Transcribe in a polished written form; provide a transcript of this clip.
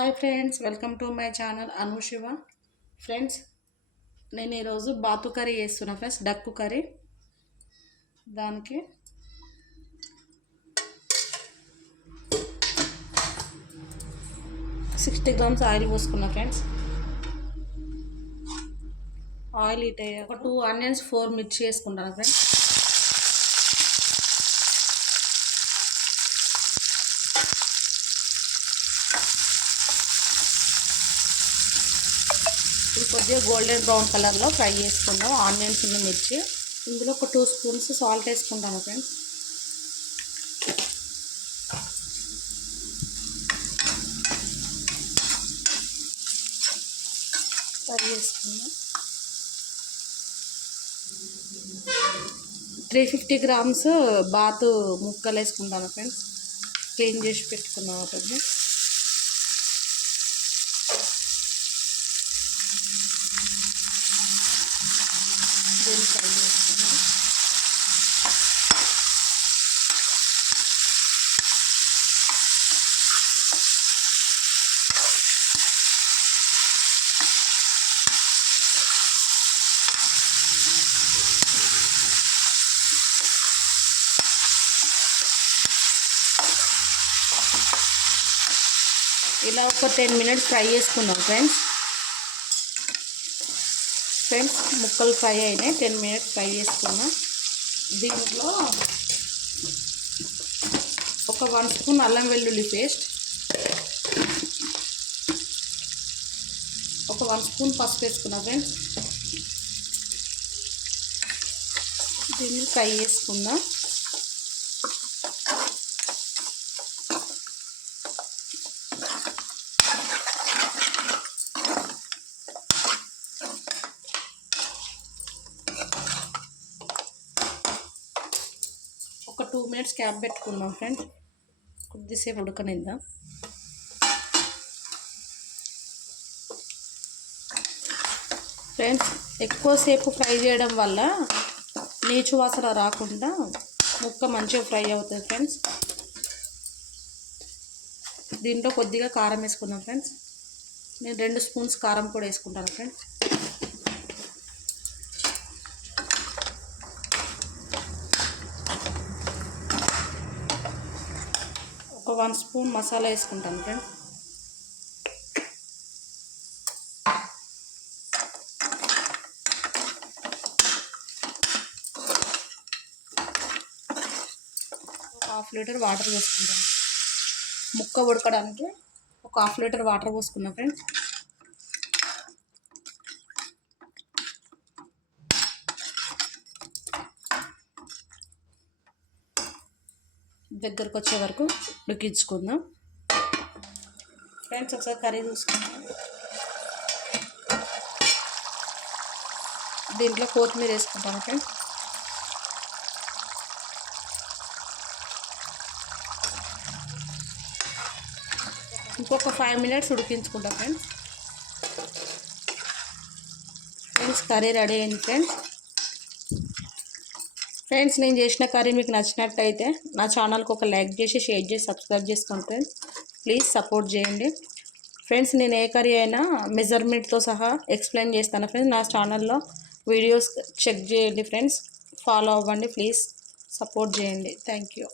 Hi friends, welcome to my channel అను శివ. ఫ్రెండ్స్, నేను ఈరోజు బాతు కర్రీ చేస్తున్నా ఫ్రెండ్స్, డక్కు కర్రీ. దానికి 60 grams ఆయిల్ పోసుకున్నా ఫ్రెండ్స్. ఆయిల్ హీట్ అయ్యాక 2 ఆనియన్స్ 4 మిర్చి వేసుకుంటాను ఫ్రెండ్స్. ఇది కొద్దిగా గోల్డెన్ బ్రౌన్ కలర్లో ఫ్రై చేసుకుందాం ఆనియన్స్ ఉన్న మిర్చి. ఇందులో ఒక 2 స్పూన్స్ సాల్ట్ వేసుకుంటాను ఫ్రెండ్స్. ఫ్రై చేసుకుందాం. 350 grams బాతు ముక్కలు వేసుకుంటాను ఫ్రెండ్స్. క్లీన్ చేసి పెట్టుకున్నాను ఒకటి. దీన్ని ఫ్రై చేసుకున్నాం. ఇలా ఒక 10 minutes ఫ్రై చేసుకున్నాం ఫ్రెండ్స్. ముక్కలు ఫ్రై అయినాయి. 10 minutes ఫ్రై చేసుకున్నాం. దీంట్లో ఒక 1 స్పూన్ అల్లం వెల్లుల్లి పేస్ట్, ఒక 1 స్పూన్ పసుపు వేసుకున్నాం ఫ్రెండ్స్. దీన్ని ఫ్రై చేసుకుందాం. ఒక 2 minutes క్యాప్ పెట్టుకుందాం ఫ్రెండ్స్. కొద్దిసేపు ఉడకనిద్దాం. ఫ్రెండ్స్, ఎక్కువసేపు ఫ్రై చేయడం వల్ల నీచు వాసన రాకుండా ముక్క మంచిగా ఫ్రై అవుతుంది ఫ్రెండ్స్. దీంట్లో కొద్దిగా కారం వేసుకుందాం ఫ్రెండ్స్. నేను 2 స్పూన్స్ కారం కూడా వేసుకుంటాను ఫ్రెండ్స్. ఒక 1 స్పూన్ మసాలా వేసుకుంటాను ఫ్రెండ్స్. ఒక 1/2 లీటర్ వాటర్ వేసుకుంటాను. ముక్క ఉడకడానికి ఒక 1/2 లీటర్ వాటర్ పోసుకున్నాం ఫ్రెండ్స్. దగ్గరకు వచ్చే వరకు ఉడికించుకుందాం ఫ్రెండ్స్. ఒకసారి కర్రీ చూసుకుందాం. దీంట్లో కొత్తిమీర వేసుకుంటాను ఫ్రెండ్స్. ఇంకొక 5 minutes ఉడికించుకుంటాం ఫ్రెండ్స్. కర్రీ రెడీ అయింది ఫ్రెండ్స్. నేను చేసిన కర్రీ మీకు నచ్చినట్టయితే నా ఛానల్కి ఒక లైక్ చేసి, షేర్ చేసి, సబ్స్క్రైబ్ చేసుకోండి ఫ్రెండ్స్. ప్లీజ్ సపోర్ట్ చేయండి ఫ్రెండ్స్. నేను ఏ కర్రీ అయినా మెజర్మెంట్తో సహా ఎక్స్ప్లెయిన్ చేస్తాను ఫ్రెండ్స్. నా ఛానల్లో వీడియోస్ చెక్ చేయండి ఫ్రెండ్స్. ఫాలో అవ్వండి. ప్లీజ్ సపోర్ట్ చేయండి. Thank you.